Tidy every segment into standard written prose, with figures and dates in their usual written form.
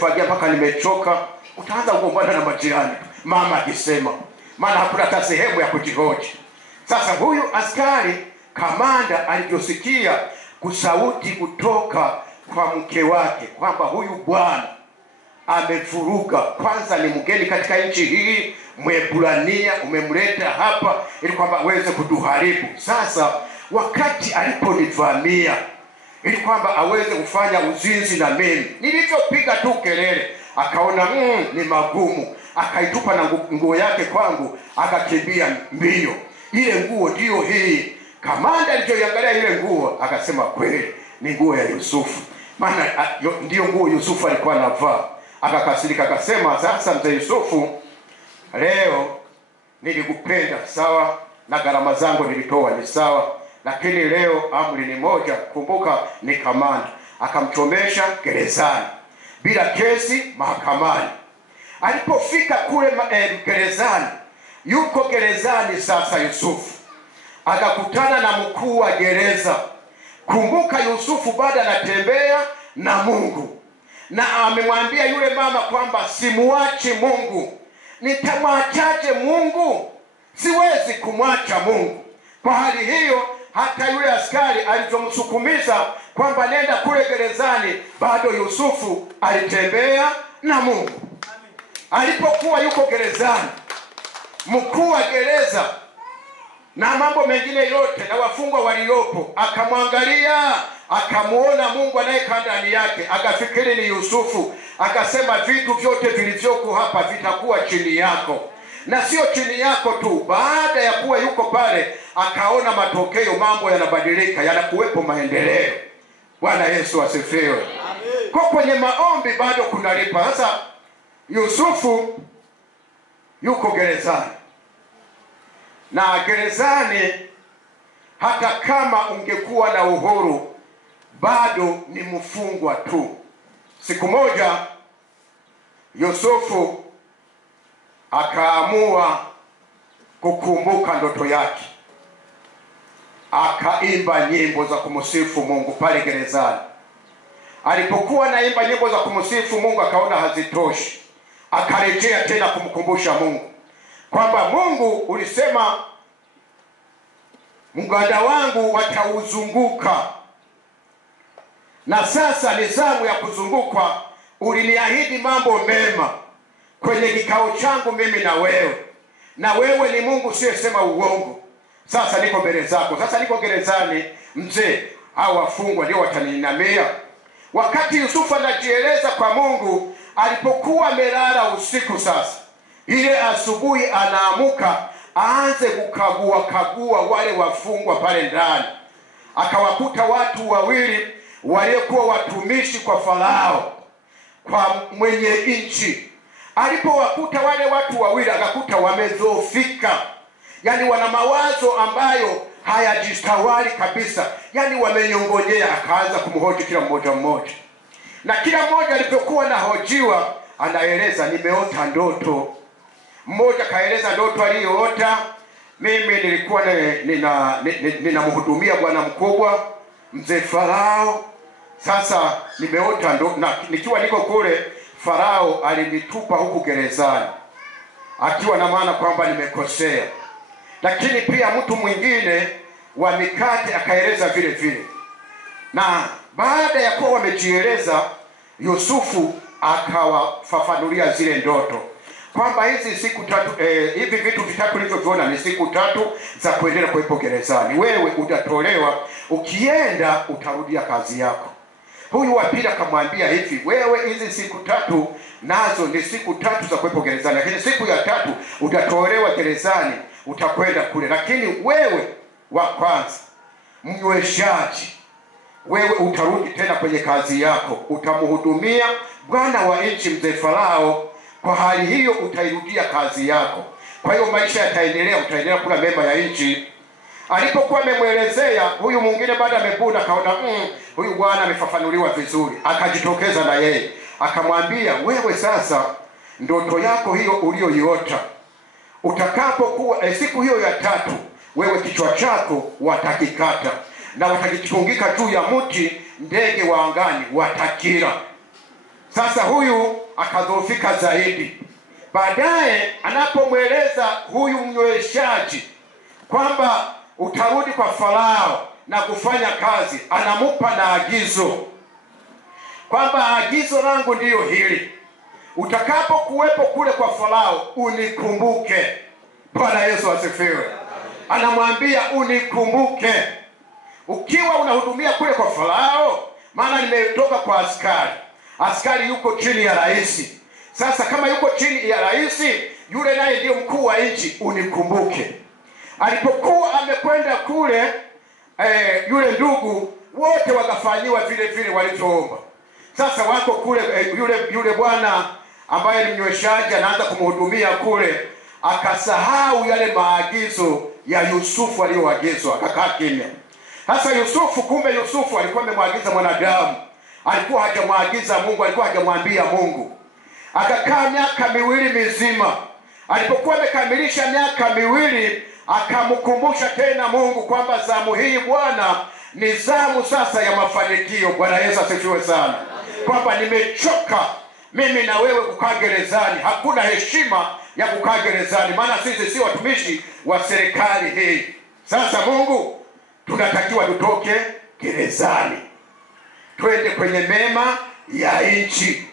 Fagia mpaka nimechoka, utaanza kugombana na majirani. Mama akisema, maana hakuna hata sehemu ya kujihoji. Sasa huyu askari kamanda aliposikia kusauti kutoka kwa mke wake kwamba huyu bwana amevuruga, kwanza ni mgeni katika nchi hii, Mwebrania, umemleta hapa ili kwamba aweze kutuharibu. Sasa wakati aliponivamia ili kwamba aweze kufanya uzinzi na mimi, nilivyopiga tu kelele akaona ni magumu, akaitupa na nguo yake kwangu, akakimbia mbio. Ile nguo ndio hii. Kamanda alipoiangalia ile nguo akasema kweli ni nguo ya Yusufu, maana ndio nguo Yusufu alikuwa anavaa. Akakasirika akasema, sasa mzee Yusufu, leo nilikupenda sawa na gharama zangu nilitoa ni sawa, lakini leo amri ni moja, kumbuka ni kamanda. Akamchomesha gerezani bila kesi mahakamani. Alipofika kule gerezani, yuko gerezani sasa Yusufu, akakutana na mkuu wa gereza. Kumbuka Yusufu baada anatembea na Mungu, na amemwambia yule mama kwamba simuachi Mungu. Nitamwachaje Mungu? Siwezi kumwacha Mungu. Kwa hali hiyo hata yule askari alivyomsukumiza kwamba nenda kule gerezani, bado Yusufu alitembea na Mungu. Alipokuwa yuko gerezani, mkuu wa gereza na mambo mengine yote na wafungwa waliopo akamwangalia, akamuona Mungu anayekaa ndani yake, akafikiri ni Yusufu. Akasema vitu vyote vilivyoko hapa vitakuwa chini yako, na sio chini yako tu. Baada ya kuwa yuko pale, akaona matokeo, mambo yanabadilika, yanakuwepo maendeleo. Bwana Yesu asifiwe. Kwa kwenye maombi bado kunalipa. Sasa Yusufu yuko gerezani, na gerezani hata kama ungekuwa na uhuru bado ni mfungwa tu. Siku moja Yusufu akaamua kukumbuka ndoto yake, akaimba nyimbo za kumsifu Mungu pale gerezani. Alipokuwa naimba nyimbo za kumsifu Mungu akaona hazitoshi, akarejea tena kumkumbusha Mungu kwamba Mungu ulisema mganda wangu watauzunguka, na sasa ni zamu ya kuzungukwa. Uliniahidi mambo mema kwenye kikao changu mimi na wewe ni Mungu usiyesema uongo. Sasa niko mbele zako, sasa niko gerezani mzee, hao wafungwa ndio wataninamia. Wakati Yusufu anajieleza kwa Mungu, alipokuwa amelala usiku, sasa ile asubuhi anaamuka aanze kukagua wale wafungwa pale ndani. Akawakuta watu wawili waliokuwa watumishi kwa Farao, kwa mwenye nchi. Alipowakuta wale watu wawili akakuta wamedhoofika, yani wana mawazo ambayo hayajistawali kabisa, yani wamenyongonyea. Akaanza kumhoji kila mmoja, na kila mmoja alipokuwa na hojiwa anaeleza, nimeota ndoto. Mmoja kaeleza ndoto aliyoota, mimi nilikuwa ninamhudumia bwana mkubwa mzee Farao. Sasa nimeota na nikiwa niko kule, Farao alinitupa huku gerezani, akiwa na maana kwamba nimekosea. Lakini pia mtu mwingine wa mikate akaeleza vile vile. Na baada ya kuwa wamejieleza, Yusufu akawafafanulia zile ndoto kwamba hizi siku tatu, hivi vitu vitatu nilivyoviona ni siku tatu za kuendelea kuwepo gerezani. Wewe utatolewa, ukienda utarudia kazi yako. Huyu wa pili akamwambia hivi, wewe hizi siku tatu nazo ni siku tatu za kuwepo gerezani, lakini siku ya tatu utatolewa gerezani, utakwenda kule. Lakini wewe wa kwanza, mnyweshaji, wewe utarudi tena kwenye kazi yako, utamhudumia bwana wa nchi mzee Farao. Kwa hali hiyo utairudia kazi yako. Kwa hiyo maisha yataendelea, utaendelea kula mema ya nchi. Alipokuwa amemwelezea, huyu mwingine baada amebuna kaona huyu bwana amefafanuliwa vizuri, akajitokeza na yeye akamwambia, wewe sasa ndoto yako hiyo ulioiota, utakapokuwa siku hiyo ya tatu, wewe kichwa chako watakikata na watakitungika juu ya mti, ndege wa angani watakila. Sasa huyu akadhoofika zaidi. Baadaye anapomweleza huyu mnyweshaji kwamba utarudi kwa Farao na kufanya kazi, anamupa na agizo kwamba agizo langu ndiyo hili: utakapo kuwepo kule kwa Farao unikumbuke. Bwana Yesu asifiwe. Anamwambia unikumbuke ukiwa unahudumia kule kwa Farao, maana nimetoka kwa askari. Askari yuko chini ya rais. Sasa kama yuko chini ya rais, yule naye ndio mkuu wa nchi, unikumbuke. Alipokuwa amekwenda kule, yule ndugu wote wakafanyiwa vile vile walichoomba. Sasa wako kule, yule bwana ambaye ni mnyweshaji anaanza kumhudumia kule, akasahau yale maagizo ya Yusufu aliyoagizwa, akakaa kimya. Sasa Yusufu, kumbe Yusufu alikuwa amemwagiza mwanadamu, alikuwa hajamwagiza Mungu, alikuwa hajamwambia Mungu. Akakaa miaka 2 mizima. Alipokuwa amekamilisha miaka 2, akamkumbusha tena Mungu kwamba zamu hii Bwana ni zamu sasa ya mafanikio. Bwana Yesu asifiwe sana. Kwamba nimechoka mimi na wewe kukaa gerezani. Hakuna heshima ya kukaa gerezani, maana sisi si watumishi wa serikali hii. Sasa Mungu, tunatakiwa tutoke gerezani, twende kwenye mema ya nchi.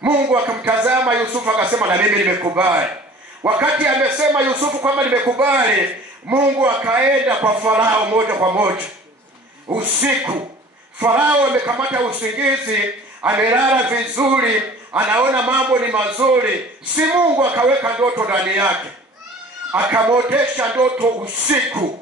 Mungu akamtazama Yusufu akasema, na mimi nimekubali. Wakati amesema Yusufu kwamba nimekubali, Mungu akaenda kwa Farao moja kwa moja. Usiku Farao amekamata usingizi, amelala vizuri, anaona mambo ni mazuri. Si Mungu akaweka ndoto ndani yake, akamotesha ndoto usiku.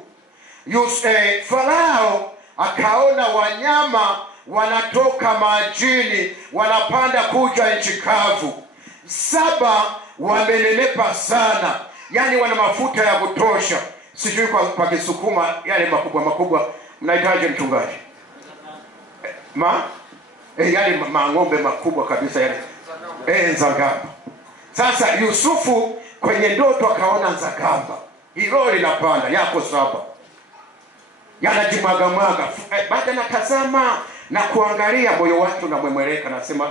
Farao akaona wanyama wanatoka majini, wanapanda kuja nchi kavu. 7 wamenenepa sana, yani wana mafuta ya kutosha. Sijui kwa Kisukuma yale makubwa mnahitaji mchungaji? Yale ng'ombe makubwa kabisa yale. Nzagamba. Sasa Yusufu kwenye ndoto akaona nzagamba. Hilo linapanda yako 7. Yanajimwaga. Baada natazama na kuangalia, moyo wake unamwemweleka, nasema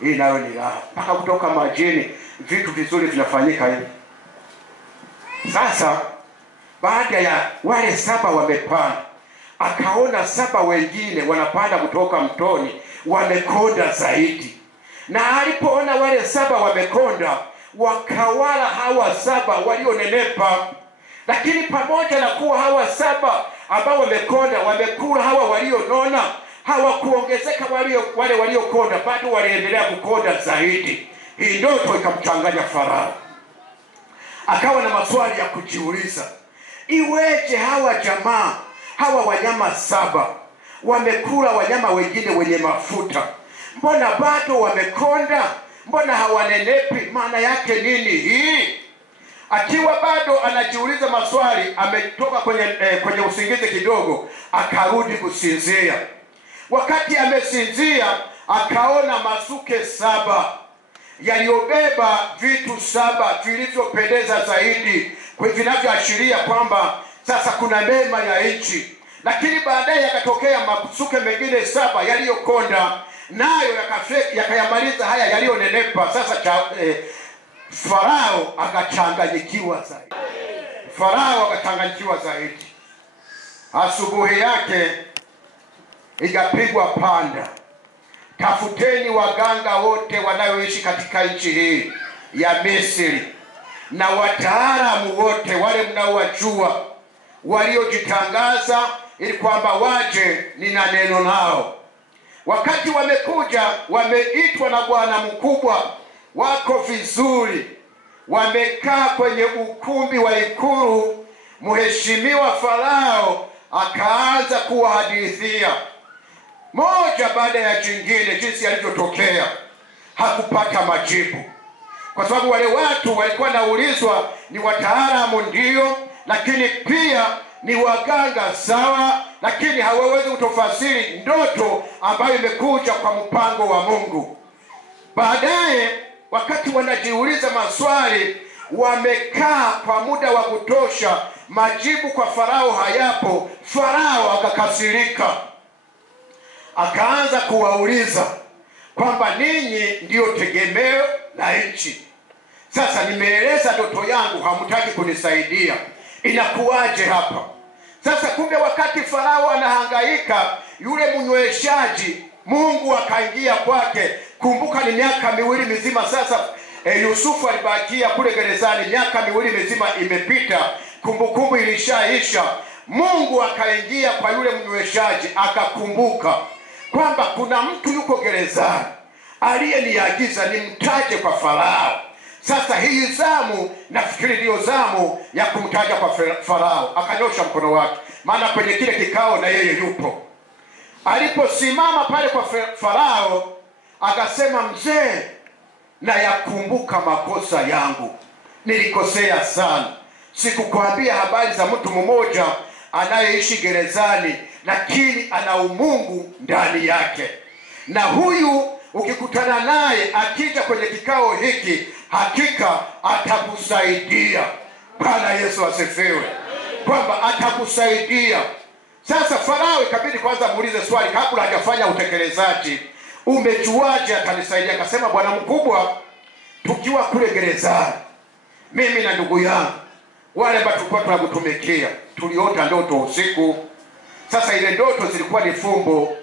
hii nayo ni raha. Paka kutoka majini vitu vizuri vinafanyika hivi. Sasa baada ya wale 7 wamepanda, akaona 7 wengine wanapanda kutoka mtoni, wamekonda zaidi. Na alipoona wale 7 wamekonda, wakawala hawa 7 walionenepa. Lakini pamoja na kuwa hawa 7 ambao wamekonda wamekula hawa walionona, hawakuongezeka wale waliokonda, bado waliendelea kukonda zaidi. Hii ndoto ikamchanganya Farao. Akawa na maswali ya kujiuliza, iweje hawa wanyama 7 wamekula wanyama wengine wenye mafuta, mbona bado wamekonda? Mbona hawanenepi? Maana yake nini hii? Akiwa bado anajiuliza maswali, ametoka kwenye usingizi kidogo, akarudi kusinzia. Wakati amesinzia, akaona masuke 7 yaliyobeba vitu 7 vilivyopendeza zaidi, vinavyoashiria kwamba sasa kuna mema ya nchi. Lakini baadaye yakatokea masuke mengine 7 yaliyokonda, nayo yakayamaliza haya yaliyonenepa. Sasa Farao akachanganyikiwa zaidi. Asubuhi yake ikapigwa panda, tafuteni waganga wote wanaoishi katika nchi hii ya Misri, na wataalamu wote wale mnaowajua waliojitangaza, ili kwamba waje nina neno nao. Wakati wamekuja, wameitwa na bwana mkubwa, wako vizuri, wamekaa kwenye ukumbi wa ikulu. Mheshimiwa Farao akaanza kuwahadithia moja baada ya jingine jinsi yalivyotokea. Hakupata majibu, kwa sababu wale watu walikuwa naulizwa ni wataalamu ndio, lakini pia ni waganga sawa, lakini hawawezi kutofasiri ndoto ambayo imekuja kwa mpango wa Mungu. Baadaye wakati wanajiuliza maswali, wamekaa kwa muda wa kutosha, majibu kwa Farao hayapo. Farao akakasirika, akaanza kuwauliza, kwamba ninyi ndiyo tegemeo la nchi. Sasa nimeeleza ndoto yangu, hamtaki kunisaidia, inakuwaje hapa? Sasa kumbe wakati Farao anahangaika, yule mnyweshaji Mungu akaingia kwake. Kumbuka ni miaka 2 mizima sasa. Yusufu alibakia kule gerezani, miaka 2 mizima imepita, kumbukumbu ilishaisha. Mungu akaingia kwa yule mnyweshaji, akakumbuka kwamba kuna mtu yuko gerezani aliyeniagiza nimtaje kwa Farao. Sasa hii zamu, nafikiri ndio zamu ya kumtaja kwa Farao. Akanyosha mkono wake, maana kwenye kile kikao na yeye yupo. Aliposimama pale kwa Farao, akasema, mzee, na yakumbuka makosa yangu, nilikosea sana. Sikukwambia habari za mtu mmoja anayeishi gerezani, lakini ana umungu ndani yake. Na huyu ukikutana naye akija kwenye kikao hiki, hakika atakusaidia. Bwana Yesu asifiwe, kwamba atakusaidia. Sasa Farao ikabidi kwanza muulize swali kabla hajafanya utekelezaji, umejuaje atanisaidia? Akasema, bwana mkubwa, tukiwa kule gerezani, mimi na ndugu yangu wale ambao tulikuwa tunakutumikia, tuliota ndoto usiku. Sasa ile ndoto zilikuwa ni fumbo.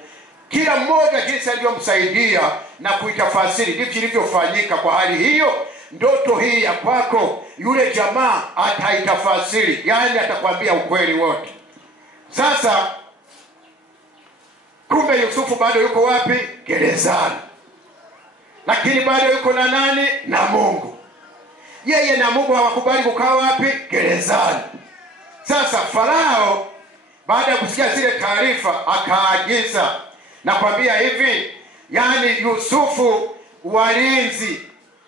Kila mmoja jinsi alivyomsaidia na kuitafasiri ndivyo ilivyofanyika. Kwa hali hiyo, ndoto hii ya kwako, yule jamaa ataitafasiri, yani atakwambia ukweli wote. Sasa kumbe Yusufu bado yuko wapi? Gerezani. Lakini bado yuko na nani? Na Mungu. Yeye na Mungu hawakubali kukaa wapi? Gerezani. Sasa Farao baada ya kusikia zile taarifa akaagiza, na kwambia hivi, yani Yusufu, walinzi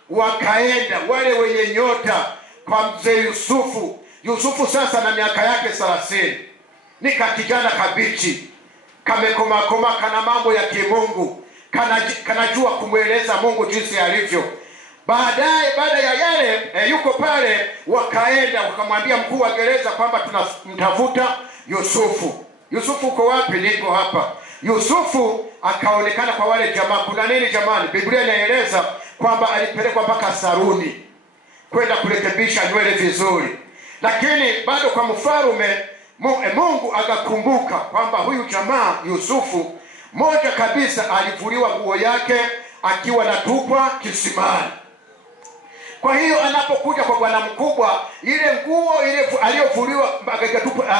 wakaenda, wale wenye nyota, kwa mzee Yusufu. Yusufu sasa na miaka yake 30, ni kakijana kabichi, kamekomakoma, kana mambo ya kimungu, kanajua kumweleza Mungu jinsi alivyo. Baadaye baada ya yale yuko pale, wakaenda wakamwambia mkuu wa gereza kwamba tunamtafuta Yusufu. Yusufu uko wapi? Niko hapa. Yusufu akaonekana kwa wale jamaa. Kuna nini jamani? Biblia inaeleza kwamba alipelekwa mpaka saruni kwenda kurekebisha nywele vizuri. Lakini bado kwa mfalme Mungu akakumbuka kwamba huyu jamaa Yusufu, moja kabisa alivuliwa nguo yake akiwa natupwa kisimani. Kwa hiyo anapokuja kwa bwana mkubwa, ile nguo ile aliyovuliwa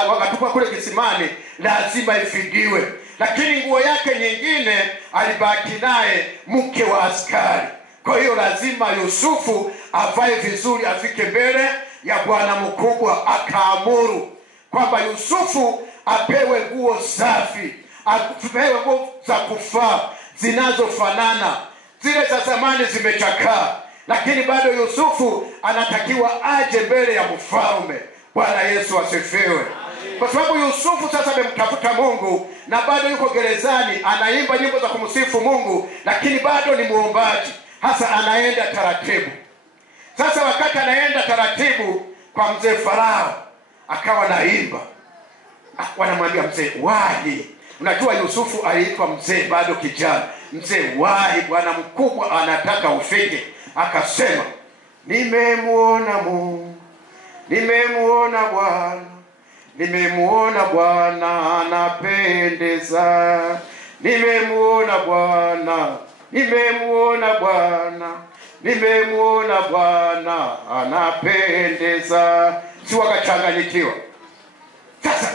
wakatupa kule kisimani lazima ifidiwe. Lakini nguo yake nyingine alibaki naye mke wa askari. Kwa hiyo lazima Yusufu avae vizuri, afike mbele ya bwana mkubwa. Akaamuru kwamba Yusufu apewe nguo safi, apewe nguo za kufaa zinazofanana. Zile za zamani zimechakaa, lakini bado Yusufu anatakiwa aje mbele ya mfalme. Bwana Yesu asifiwe. Kwa sababu Yusufu sasa amemtafuta Mungu na bado yuko gerezani, anaimba nyimbo za kumsifu Mungu, lakini bado ni muombaji. Hasa anaenda taratibu. Sasa wakati anaenda taratibu kwa mzee Farao, akawa naimba. Wanamwambia mzee, wahi. Unajua Yusufu aliitwa mzee bado kijana. Mzee, wahi, bwana mkubwa anataka ufike. Akasema, nimemuona Mungu, nimemuona Bwana, nimemuona Bwana anapendeza, nimemuona Bwana, nimemuona Bwana, nimemuona Bwana anapendeza. Si wakachanganyikiwa. Sasa